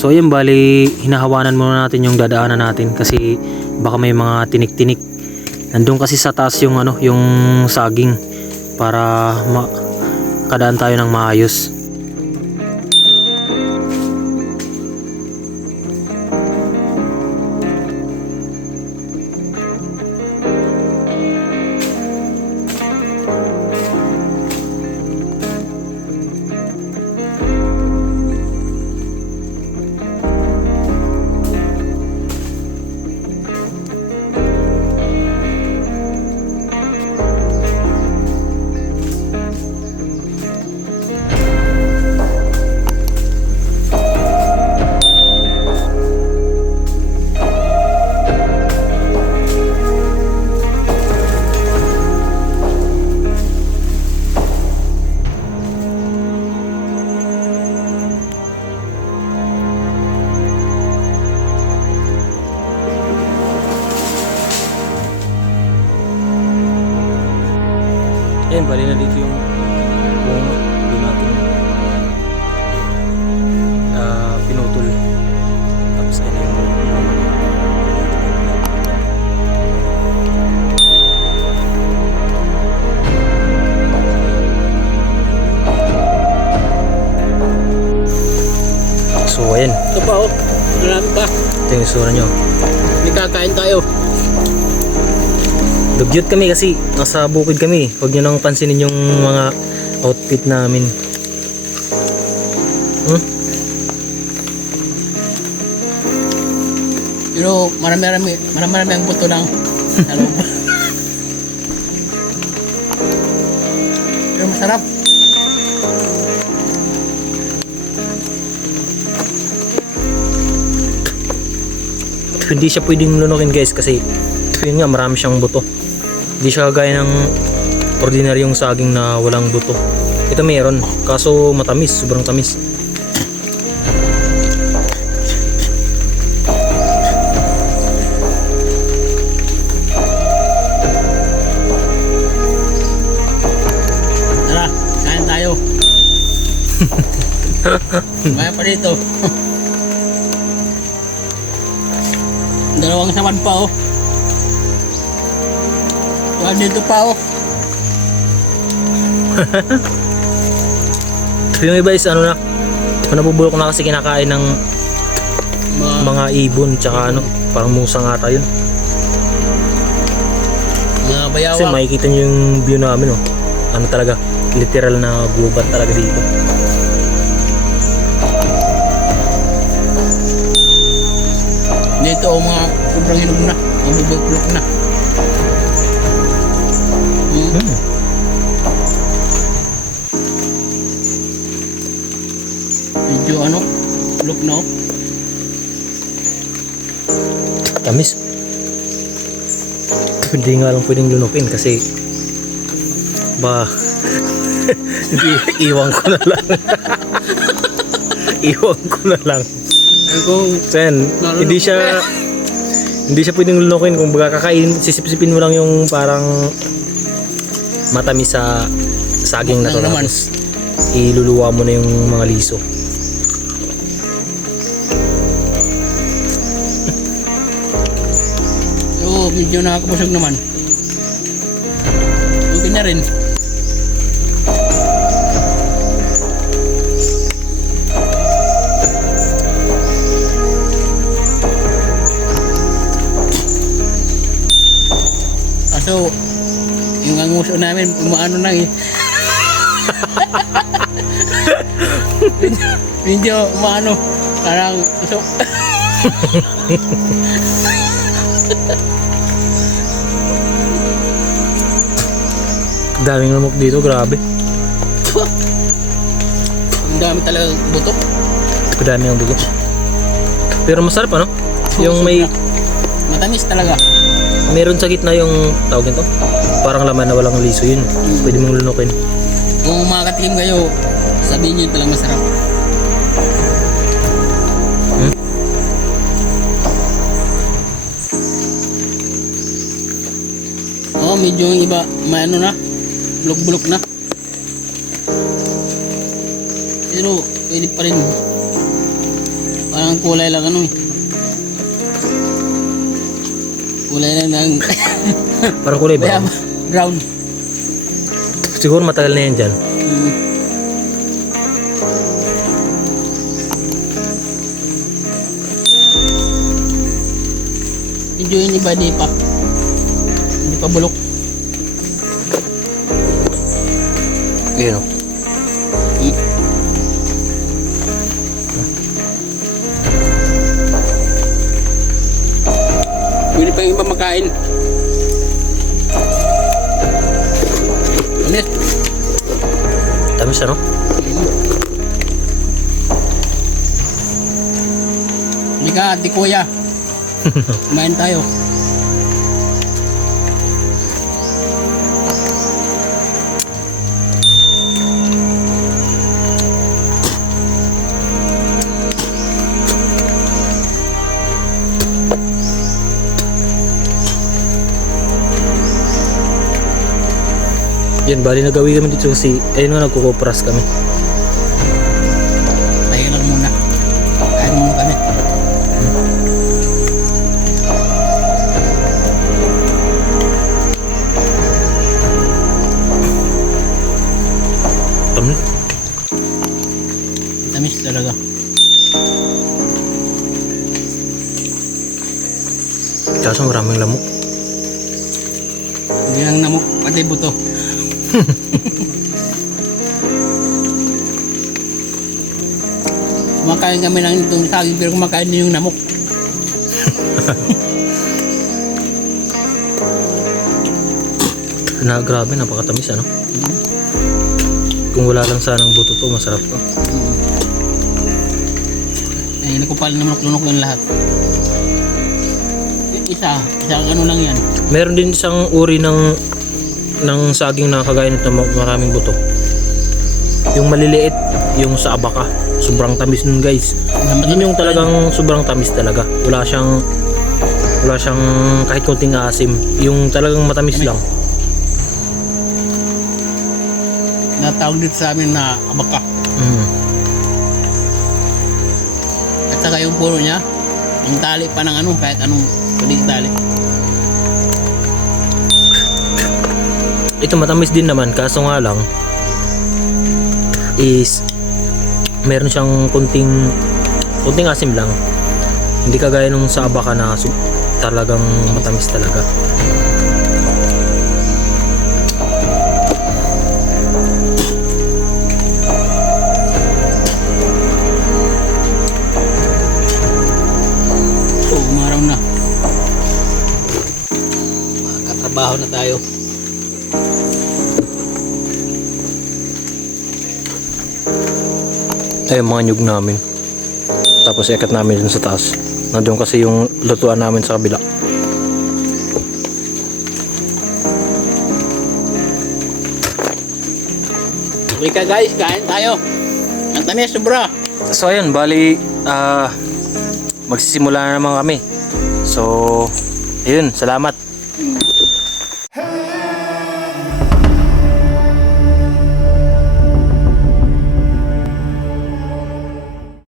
So ayun, bali hinahawanan muna natin yung dadaanan natin kasi baka may mga tinik-tinik. Nandun kasi sa taas yung ano, yung saging para ma kadaan tayo ng maayos. Ayun, bali na dito yung bunga doon natin ah, pinutol. Tapos ayun na yung niya. So ayun, Ito pa oh. Marami pa. ito yung isura nyo. May kakain tayo. Dugyot kami kasi nasa bukid kami. Huwag nyo nang pansinin yung mga outfit namin. Hmm? Pero marami-rami, marami-rami ang buto ng loob. Pero masarap. Hindi siya pwedeng lunukin guys kasi yun nga marami siyang buto. Hindi siya gaya ng ordinaryong saging na walang buto. Ito meron, kaso matamis, sobrang tamis. Tara, kain tayo. Maya pa dito. Dalawang samad pa oh. Wala dito pa oh. Yung iba is ano na, nabubulok na kasi kinakain ng Mga, mga ibon tsaka ano, parang musang ata yun. mga Kasi bayawak. makikita nyo yung view namin oh. Ano talaga, literal na gubat talaga dito. Dito oh, mga sobrang hinog na. Ang bubulok na. Hmm. Hmm. Medyo ano, look na. Tamis. Hindi nga lang pwedeng lunukin kasi ba hindi iwan ko na lang. iwan ko na lang. Kung Sen, hindi siya hindi siya pwedeng lunukin kung baga kakain sisip-sipin mo lang yung parang matamis sa saging na to Lang naman. iluluwa mo na yung mga liso. Oo, medyo nakakabusog naman. Okay na rin. Kaso, yung anguso namin, umaano na eh. medyo, umaano, parang so, Daming lamok dito, grabe. ang dami talaga buto. Dami ang dugo. Pero masarap ano? Yung may Matamis talaga. meron sa gitna yung tawag nito. Parang laman na walang liso yun. Pwede mong lunukin. Kung makakatikim kayo, sabihin nyo palang masarap. Hmm? Oo, medyo yung iba, may ano na, bulok-bulok na. Pero, pwede pa rin. Parang kulay lang ano eh. Kulay lang ng Parang kulay ba? brown. Siguro matagal na yan dyan. Mm. Medyo yun iba di pa. Hindi pa bulok. Ayun o. Pwede pa yung iba makain. Alis. Tamis ano? Hindi ka, ati kuya. Kumain tayo. Yan, bali nagawi kami dito kasi ayun nga nagkukupras kami. Tayo lang muna. Kain muna kami. Tamis. Tamis talaga. Kaso maraming lamok. Hindi lang namok, pati buto. kumakain kami ng itong saging pero kumakain din yung namok. Na grabe, napakatamis ano? Kung wala lang sanang buto to, masarap to. Ay, nakupal na manok-lunok yung lahat. Yung Isa, isang ano lang yan. Meron din isang uri ng ng saging na kagaya nito ma- maraming buto. Yung maliliit, yung sa abaka. Sobrang tamis nun guys. Yun yung talagang sobrang tamis talaga. Wala siyang wala siyang kahit konting asim. Yung talagang matamis lang. Natawag dito sa amin na abaka. Mm. At saka yung puro niya, yung tali pa ng ano, kahit anong pwedeng tali. Ito matamis din naman kaso nga lang is meron siyang kunting kunting asim lang. Hindi kagaya nung sa abaka na talagang matamis talaga. Na. Makatrabaho na tayo. Ayun mga nyug namin. Tapos ikat namin dun sa taas. Nandun kasi yung lutuan namin sa kabila. Okay ka guys, kain tayo. Ang tamis, sobra. So ayun, bali ah magsisimula na naman kami. So ayun, salamat.